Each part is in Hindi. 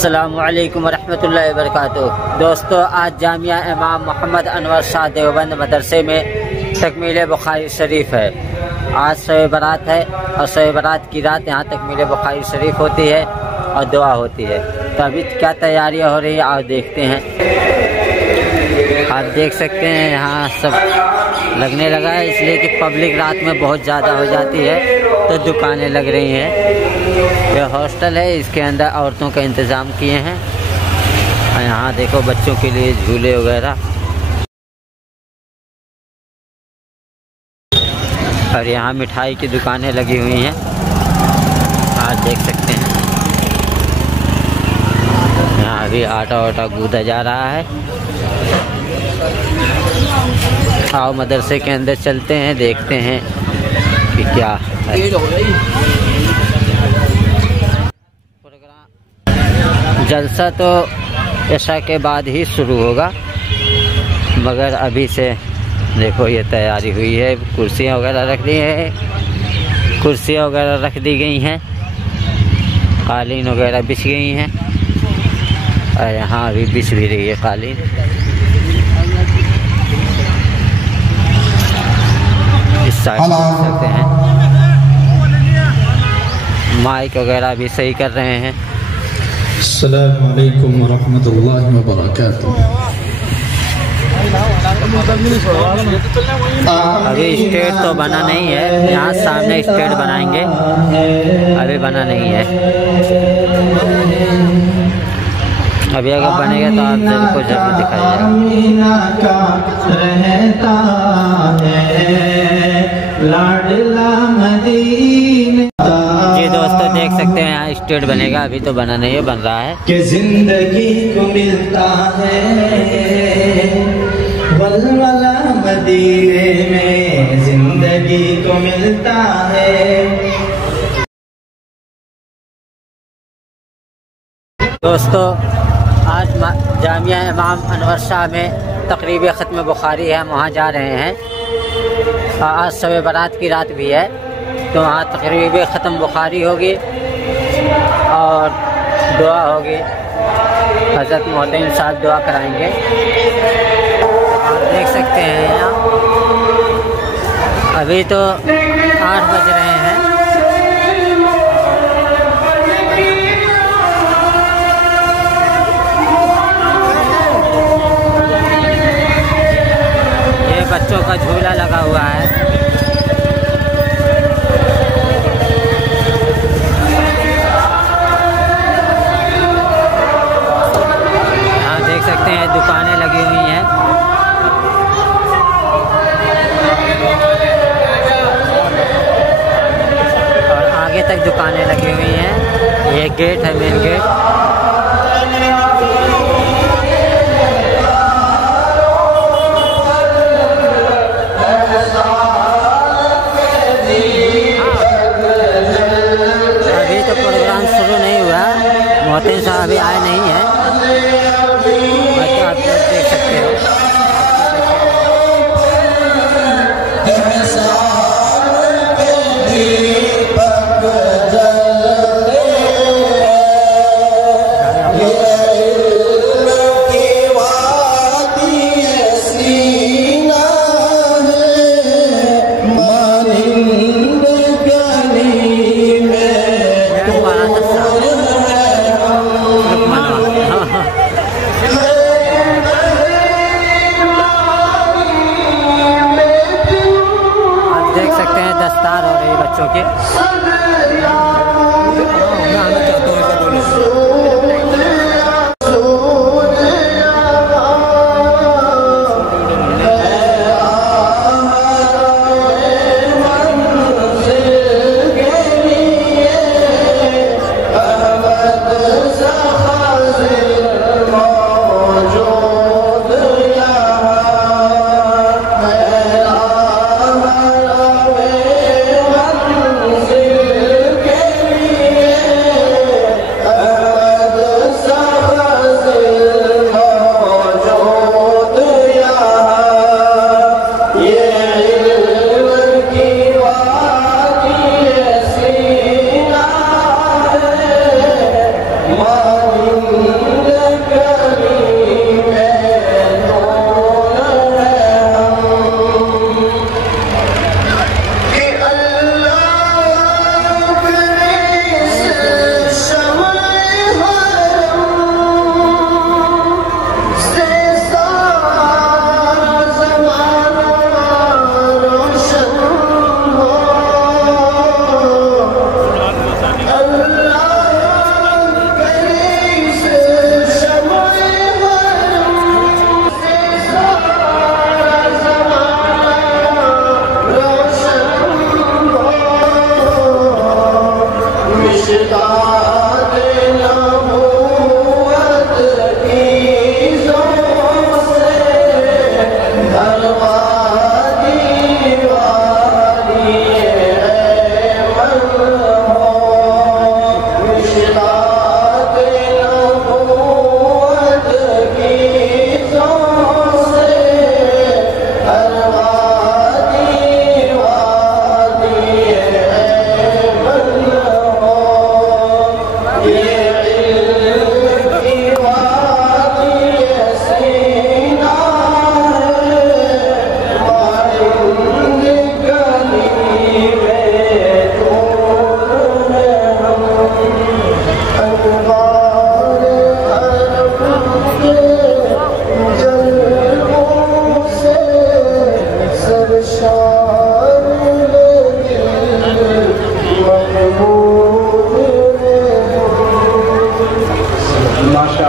अस्सलामुअलैकुम वरहमतुल्लाहि वबरकातुहू। दोस्तों, आज जामिया इमाम मोहम्मद अनवर शाह देवबंद मदरसे में तकमील बुखारी शरीफ है। आज शब बारात है और शब बारात की रात यहाँ तकमील बुखारी शरीफ होती है और दुआ होती है। तो अभी क्या तैयारियाँ हो रही है आप देखते हैं। आप देख सकते हैं यहाँ सब लगने लगा है, इसलिए कि पब्लिक रात में बहुत ज़्यादा हो जाती है तो दुकानें लग रही हैं। यह हॉस्टल है, इसके अंदर औरतों का इंतज़ाम किए हैं। और यहाँ देखो बच्चों के लिए झूले वगैरह, और यहाँ मिठाई की दुकानें लगी हुई हैं। आप देख सकते हैं यहाँ अभी आटा वाटा गूंदा जा रहा है। आओ मदरसे के अंदर चलते हैं, देखते हैं कि क्या है। जलसा तो ऐशा के बाद ही शुरू होगा, मगर अभी से देखो ये तैयारी हुई है। कुर्सियाँ वगैरह रख दी हैं, कुर्सियाँ वगैरह रख दी गई हैं, कालीन वगैरह बिछ गई हैं, और यहाँ अभी बिछ भी रही है कालीन। इस साइड देख सकते हैं माइक वगैरह भी सही कर रहे हैं। अस्सलामु अलैकुम वरहमतुल्लाहि वबरकातुहू। अभी स्टेज तो बना नहीं है, यहाँ सामने स्टेज बनाएंगे, अभी बना नहीं है। अभी अगर बनेगा तो आप सबको जरूर दिखाइएगा। जी दोस्तों, देख सकते हैं यहाँ स्टेज बनेगा, अभी तो बना नहीं है, बन रहा है। कि जिंदगी को मिलता है वलवला मदीने में, जिंदगी को मिलता है। दोस्तों, आज जामिया इमाम अनवर शाह में तकरीब ख़त्म बुखारी है, हम वहाँ जा रहे हैं। आज शब बारात की रात भी है, तो वहाँ तकरीब ख़त्म बुखारी होगी और दुआ होगी। हज़रत मोहतमिम साहब दुआ कराएंगे। आप देख सकते हैं यहाँ अभी तो 8 बज रहे हैं। ये बच्चों का झूला लगा हुआ है। यहाँ देख सकते हैं दुकानें लगी हुई हैं। और आगे तक दुकानें लगी हुई हैं। ये गेट है, मेन गेट। अभी तो प्रोग्राम शुरू नहीं हुआ, मोहतमिम साहब अभी आए नहीं हैं। आप देख सकते हो।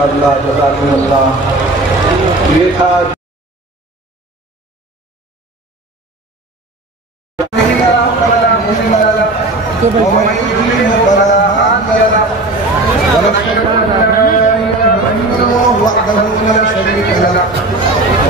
माशाअल्लाह, जज़ाकुमुल्लाह। ये था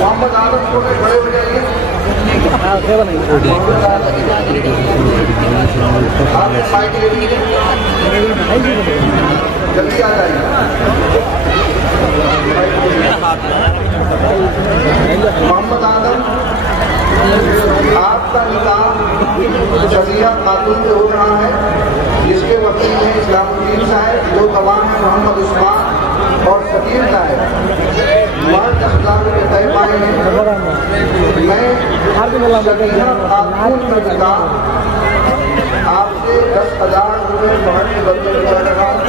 मोहम्मद आदम को खड़े हो जाइए। आप माइक ले लीजिए, जल्दी आ जाइए। मोहम्मद आदम, आपका निकाह शरिया कानून से हो रहा है, जिसके वकील हैं इस्लामुद्दीन साहब, दो गवाह हैं मोहम्मद उस्मान और शकील साहब। मर्द अखलाक के तय पाए हैं। मैं शकीला कानून का निकाह आपसे 10,000 रुपये महर के बदले में कर रहा हूँ।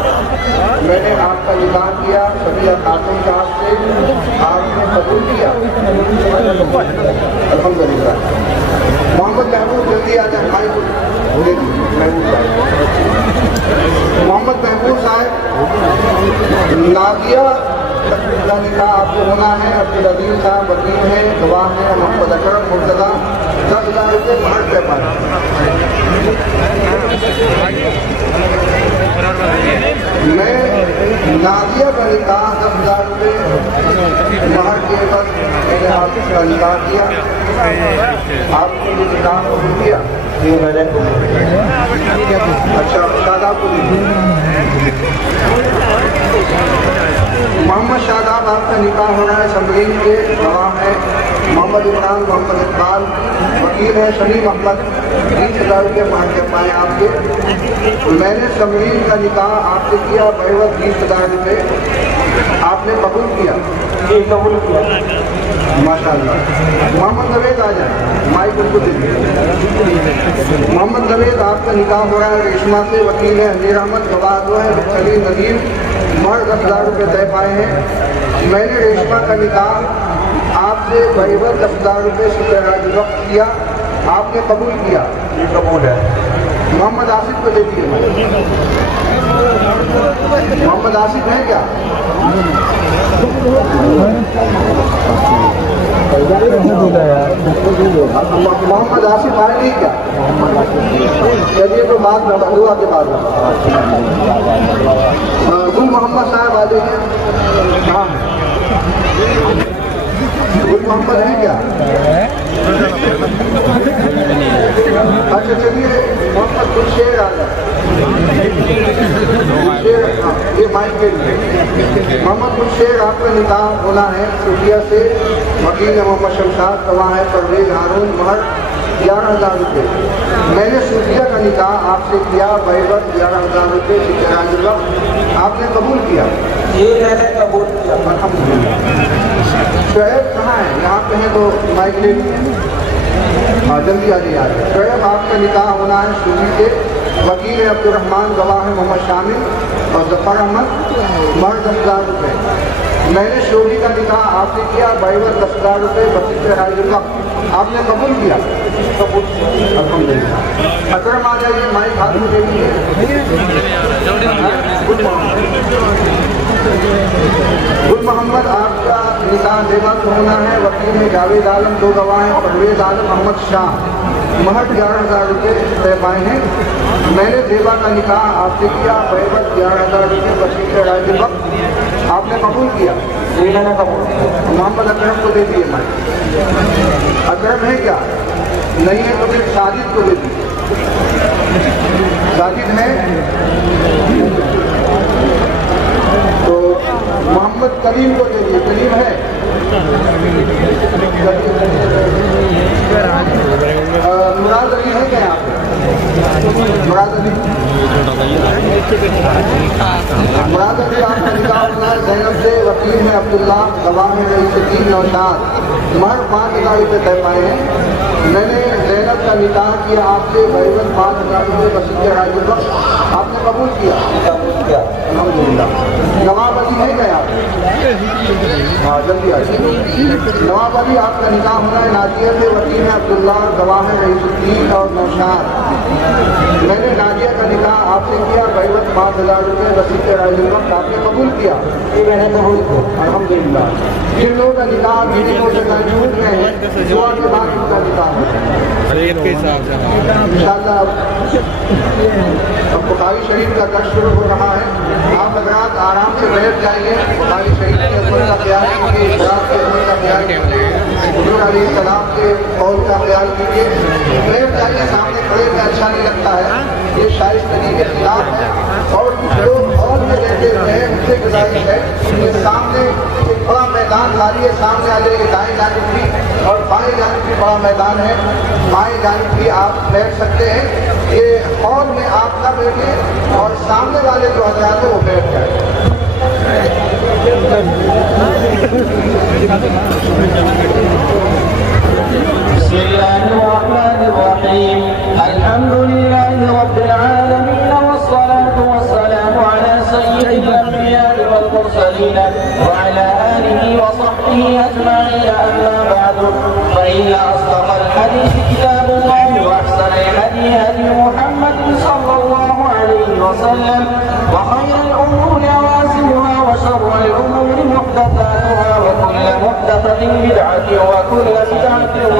मैंने आपका निकाह किया शकीला कानून के हाथ से, आपने कबूल किया, अल्हम्दुलिल्लाह। मोहम्मद महबूब जल्दी आ जाए, भाई महबूब साहब। मोहम्मद महबूब साहब, नादिया का निकाह आपको होना है। अब्दुल अजीज साहब वकील हैं, गवाह हैं, मोहम्मद अकरम मुर्तजा 10,000 रुपये महर पे पाए। मैं नादिया का निकाह 10,000 रुपये महर के बाद मैंने आपका निकाह किया, आपको ये निकाह को दिया। अच्छा, शादाब को मोहम्मद शादाब, आपका निकाह हो रहा है। समरीन के गवाह है मोहम्मद इमरान, मोहम्मद इकबाल, वकील है सलीम अहमद। 30,000 रुपये महर के पाए आपके। मैंने समरीन का निकाह आपसे किया बहवत 20,000 रुपये, आपने कबूल किया। कबूल किया, माशाअल्लाह। मोहम्मद नवेद आ जाए, माइक उनको दीजिए। मोहम्मद नवेद, आपका निकाह हो रहा है रेशमा से, वकील है हनीर अहमद, गवाह दो है सलीम नदीम। महर 10,000 रुपये तय पाए हैं। मैंने रेशमा का निकाह आपसे बहवत 10,000 रुपये से वक्त किया, आपने कबूल किया। ये कबूल है। मोहम्मद आसिफ को दे दिए। मोहम्मद आसिफ है क्या? मोहम्मद आसिफ आए नहीं क्या? चलिए तो बात दुआ के बाद गुल मोहम्मद साहब आ जाइए। हाँ, गुल मोहम्मद है क्या? अच्छा चलिए, मोहम्मद गुलशेर आ जाए। ये माइक के लिए मोहम्मद गुलशेर, आपका निकाह होना है सूफिया से, वकील है मोहम्मद शमशाद, गवाह है परवेज हारून। महर 11,000 रुपये। मैंने सूफिया का निकाह आपसे किया बहवत 11,000 रुपये से वक्त, आपने कबूल किया। ये मैंने कबूल किया, अल्हम्दुलिल्लाह। शोएब कहाँ है? यहाँ पे है तो माइक ले लीजिए। हाँ, जल्दी आ जाइए। शोएब, आपका निकाह होना है सूफी से, वकील है अब्दुल रहमान, गवाह है मोहम्मद शामिल और जफर अहमद। महर 10,000 रुपये। मैंने शोरी का निकाह आपसे किया, बाइबल 10,000 रुपये 25,000 आपने कबूल किया। अल्हम्दुलिल्लाह। अकरम आ जाइए, माइक हाथ में दे दीजिए। गुल मोहम्मद आपका निकाह देवबंद होना है। वकील में जावेद आलम, 2 गवाह हैं, परवेज आलम, मोहम्मद शाह। महज 11,000 रुपये तय पाए हैं। मैंने देवा का निकाह आपसे किया, बाइबल 11,000 रुपये 25,000 आपने कबूल किया। मैंने कबूल किया। मोहम्मद अकरम को दे दिए। मैं अकरम है क्या? नहीं है तो फिर साजिद को दे दीजिए। साजिद है तो मोहम्मद करीम को दे दिए। करीम है? मुराद अली है क्या? मुराद अली आपका निकाह ज़ैनब से। वकील है अब्दुल्ला, गवाह में रईसुद्दीन नौशाद। महज 5,000 रुपये तय पाए हैं। मैंने ज़ैनब का निकाह किया आपसे, बाइबल 5,000 रुपये 25,000 आपने कबूल किया। अल्हम्दुलिल्लाह। नवाब अली है क्या आप? हाँ जल्दी आइए। नवाब अली आपका निकाह होना है नाजिया से। वकील है अब्दुल्ला, गवाह है रईसुद्दीन और नौशाद। मैंने नाजिया का निकाह आपसे किया, बाइबल 5,000 रुपये 25,000 आपने कबूल किया। ये मैंने कबूल किया। अल्हम्दुलिल्लाह। जिन लोगों का निकाह मेरी को से छूट गए हैं, दुआ के बाद उनका निकाह है इंशाअल्लाह। अब बुखारी शरीफ का दर्स शुरू हो रहा है। आप हज़रात आराम से बैठ जाइए। बुखारी शरीफ के अमल का ख्याल कीजिए, इशराक के अमल का ख्याल कीजिए, हुज़ूर अलैहिस्सलाम के कौल का ख्याल कीजिए। बैठ जाइए। सामने खड़े में अच्छा नहीं लगता है, ये शाइस्तगी के खिलाफ है। और कुछ लोग हॉल में रहते हैं, उनसे गुजारिश है कि सामने एक बड़ा मैदान खाली है, सामने आ जाइए। दाएँ जानिब भी और बाएँ जानिब भी बड़ा मैदान है, बाएँ जानिब भी आप बैठ सकते हैं। ये हॉल में आप न बैठे और सामने वाले जो हज़रात हैं वो बैठ जाए। बिस्मिल्लाहिर्रहमानिर्रहीम। अल्हम्दुलिल्लाहि रब्बिल आलमीन वस्सलातु वस्सलामु अला सय्यिदिल अंबिया'i वल मुरसलीन व अला आलिहि व सहबिहि अजमईन। अम्मा बअदु फ़इन्न अस्दक़ल हदीस किताबुल्लाहि व अहसनल हदी हदी मुहम्मदिन सल्लल्लाहु अलैहि वसल्लम व खैरल उमूरि अवासिमुहा व शर्रल उमूरि मुहदसातुहा व कुल्लु मुहदसातिन बिदअतिन व कुल्लु बिदअतिन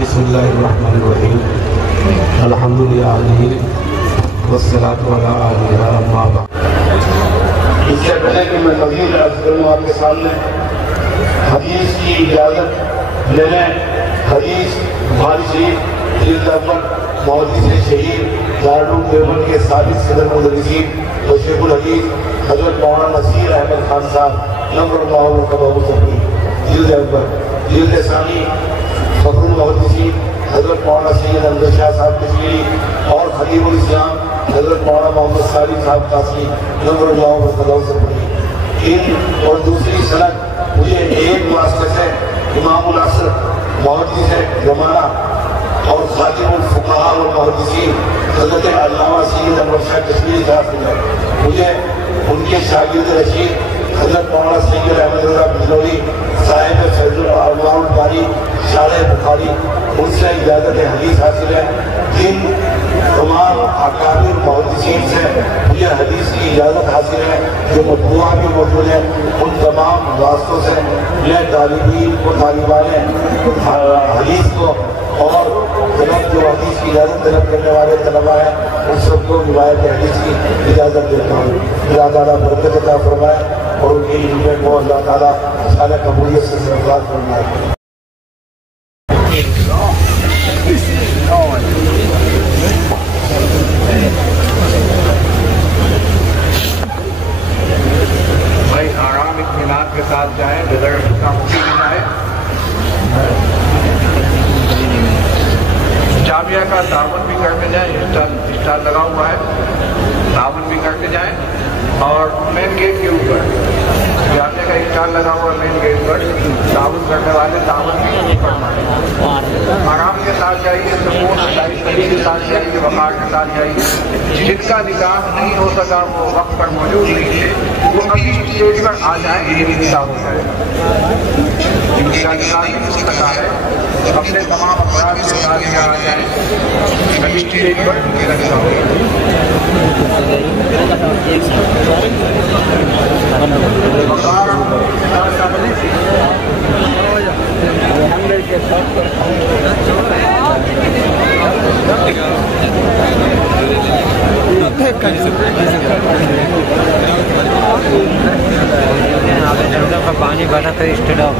बिस्मिल्लाहिर्रहमानिर्रहीम। अल्हम्दुलिल्लाह वस्सलातु अला आलिहा अम्मा बाद। इससे पहले कि मैं मज़ीद अर्ज़ करूँ आपके सामने, हदीस की इजाज़त ले लें। हदीस बुखारी शरीफ जिल्द अव्वल मुहद्दिस शहीद दारुल देवबंद के साबिक़ सदर मुदर्रिसीन व शेखुल हदीस हज़रत मौलाना नसीर अहमद खान साहब नज़्ज़रल्लाहु तआला जिल्द अव्वल जिल्द सानी फखरुल मुहद्दिसीन हज़रत मौलाना सैयद अहमद शाह साहब कश्मीरी और खलीफुल इस्लाम हज़रत मौलाना मोहम्मद सालिम साहब कासी नज़रुल्लाह वसल्लम से पढ़ी। इन और दूसरी सनद मुझे एक वास्ते से इमामुल असर मुहद्दिस ज़माना और खातिमुल फुक़हा व मुहद्दिसीन हज़रत अल्लामा सैयद अहमद शाह कश्मीरी साहब से मुझे उनके शागिर्द रशीद हज़रत मौलाना सैयद अहमद रज़ा बिजनौरी साहिब फैज़ुल अरवाउल बारी शारह बुखारी उनसे इजाज़त हदीस हासिल है। जिन तमाम अकाबिर मुहद्दिसीन से मुझे हदीस की इजाज़त हासिल है जो मतबूआ भी मौजूद है, उन तमाम वास्तों से मैं तालिबीन को तालिबान हदीस को और जनाब जो हदीस की इजाज़त तलब करने वाले तलबा हैं उन सबको रिवायत हदीस की इजाज़त देता हूँ। अल्लाह ताला बरकत अता फरमाए और उनकी इल्म को अल्लाह ताला साला कबूलियत से सरफराज फरमाए। भाई आराम इत्मीनान के साथ जाएं, बगैर खामोशी में जाएं। जामिया का तावन भी करके जाएं, स्टार लगा हुआ है, तावन भी करके जाएं। और मेन गेट के ऊपर जामिया का स्टार लगा हुआ मेन गेट पर तावन करने वाले तावन भी फरमाएं। आराम के साथ जाइए, सुकून के साथ जाइए, वक़ार के साथ जाइए। जिनका निकाह नहीं हो सका वो वक्त पर मौजूद नहीं है वो अभी स्टेज पर आ जाए, ये निकाह हो जाएगा। जिनका निकाह नहीं हो सका है अपने तमाम अपराध के साथ आ जाए, अभी स्टेज पर मेरा निकाह हो जाएगा। पानी भरा तो स्टेट ऑफ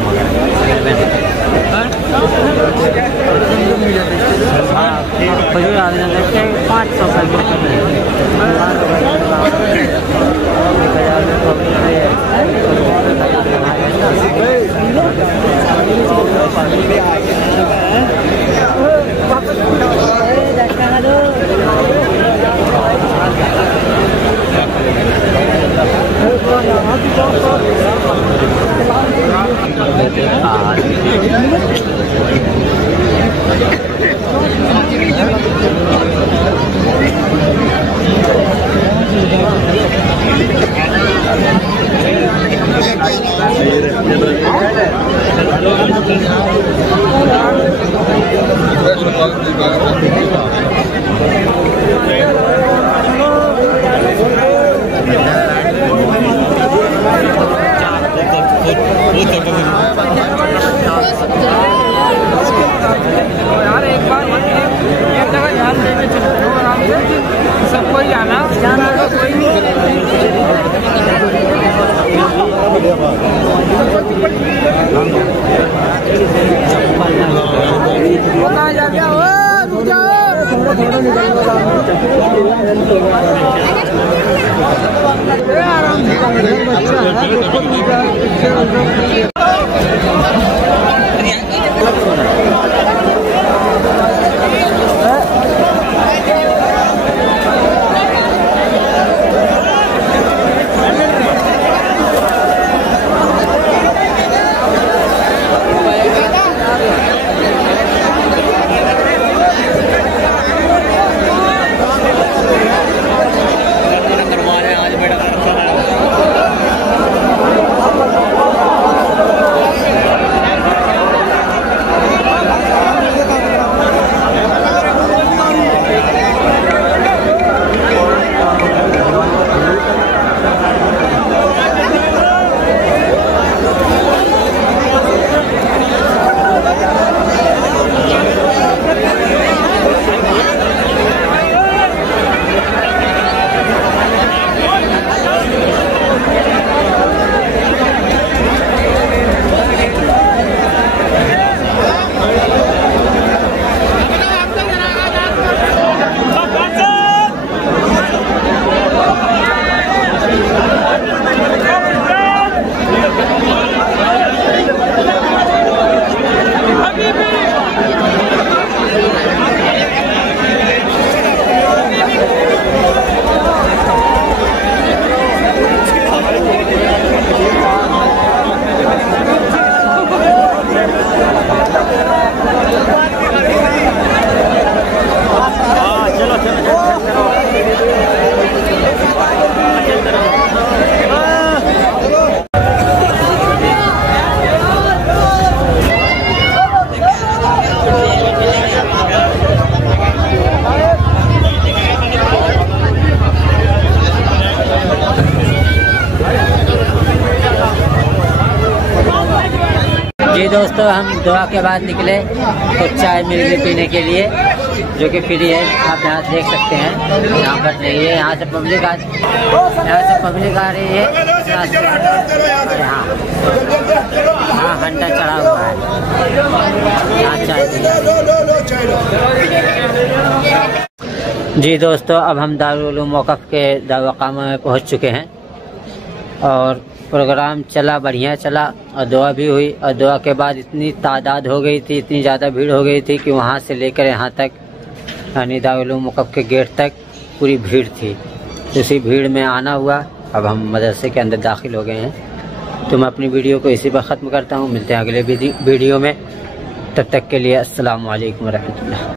जी दोस्तों, हम दुआ के बाद निकले तो चाय मिल गई पीने के लिए, जो कि फ्री है। आप यहाँ देख सकते हैं, यहाँ पर नहीं है, यहाँ से पब्लिक आ रही है। यहाँ घंटा चढ़ा हुआ है, यहाँ चाय। जी दोस्तों, अब हम दारुल उलूम वक़फ़ के दावकामा में पहुँच चुके हैं और प्रोग्राम चला, बढ़िया चला और दुआ भी हुई। और दुआ के बाद इतनी तादाद हो गई थी, इतनी ज़्यादा भीड़ हो गई थी कि वहाँ से लेकर यहाँ तक, यानी दारुल उलूम वक़फ़ के गेट तक पूरी भीड़ थी। इसी भीड़ में आना हुआ। अब हम मदरसे के अंदर दाखिल हो गए हैं। तो मैं अपनी वीडियो को इसी पर ख़त्म करता हूँ। मिलते हैं अगले वीडियो में, तब तक के लिए अस्सलामु अलैकुम व रहमतुल्लाह।